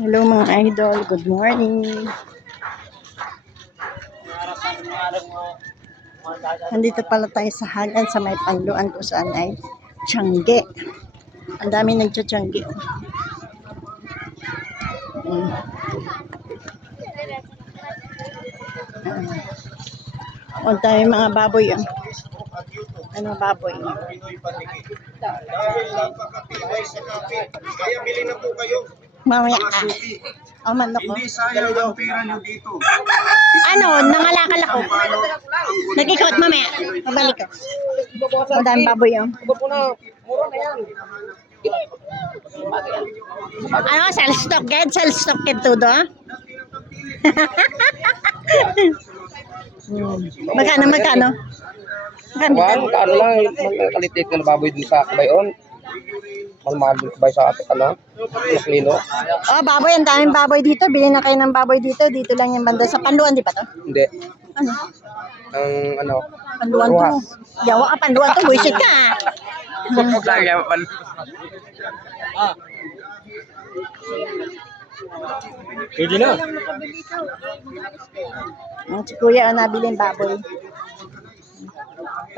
Hello mga idol, good morning. Nandito pala tayo sa Hagan sa may Panluan kung saan ay tiyangge. Ang dami nagtiyangge. Ang dami mga baboy. Ano baboy? Dahil napakatibay sa kapit. Kaya bili na po kayo. Mamaya ka. Oh, manok ko. Hindi sayang ang pera nyo dito. Ano, nangalakal ako. Nag-ikot mamaya. Pabalik ko. Ang dami baboy yun. Ano, sell-stock kid? Sell-stock kid to do? Magkano? Magkano? Ano lang, kalitik ng baboy din sa kabayon. Mahal din kabay sa kilo. Oh, baboy. Ang daming baboy dito. Bili na kayo ng baboy dito. Dito lang yung banda. Sa Panluan, di ba to? Hindi. Ano? Ang Panluan to. Yawa ka, Panluan to. Buisit ka. Pwede na. Si Kuya ang nabili yung baboy.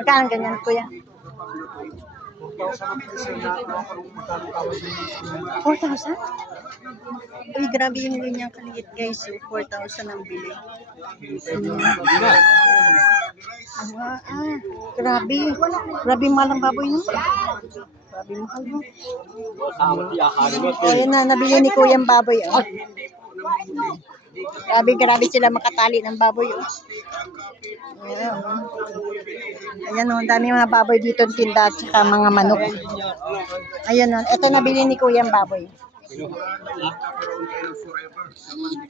Magkano ganyan, Kuya? 4,000? Uy, grabe yung ganyan kaliit, guys. So, 4,000 ang bili. Grabe. Grabe yung malang baboy, no? Grabe mahal, no? Ayun na, nabili ni Kuya ang baboy. Oh. Grabe sila makatali ng baboy. Oh. Ayan, oh, dami mga baboy dito ng tinda at saka mga manok. Ayan, oh, ito nabili ni Kuya ang baboy.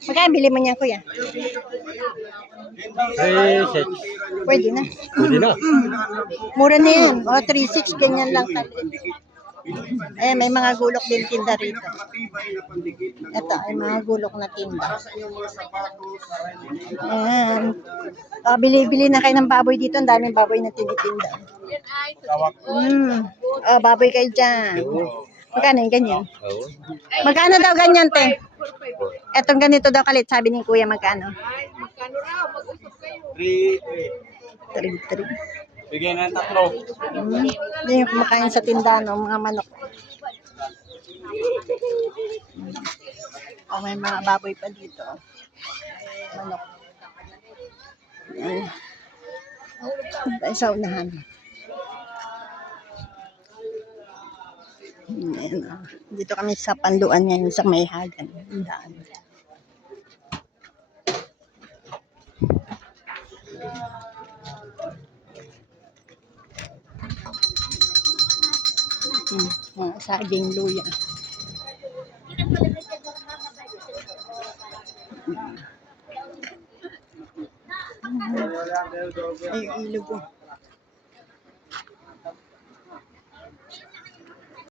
Magkano bili mo niya, Kuya? 3,600. Pwede na. Pwede na. Mura na yan. O, 3,600, ganyan lang. Ayan, may mga gulok din tinda rito. Ito, ay mga gulok na tinda. Ayan. O, bili na kayo ng baboy dito. Ang daming baboy na tinitinda. O, baboy kayo dyan. Magkano yung ganyan? Magkano daw ganyan, te? Etong ganito daw kalit, sabi ni Kuya, magkano? Magkano raw? Mag-usap kayo. 3. Bigyan ng 3. Hindi yung kumakain sa tindahan, no? Mga manok. O, may mga baboy pa dito. Manok. Ayan. Tayo sa unahan. Ayan, oh. Dito kami sa Panluan ngayon sa may Hagan. Daan. Mga saging luya. Ay, ilog ko.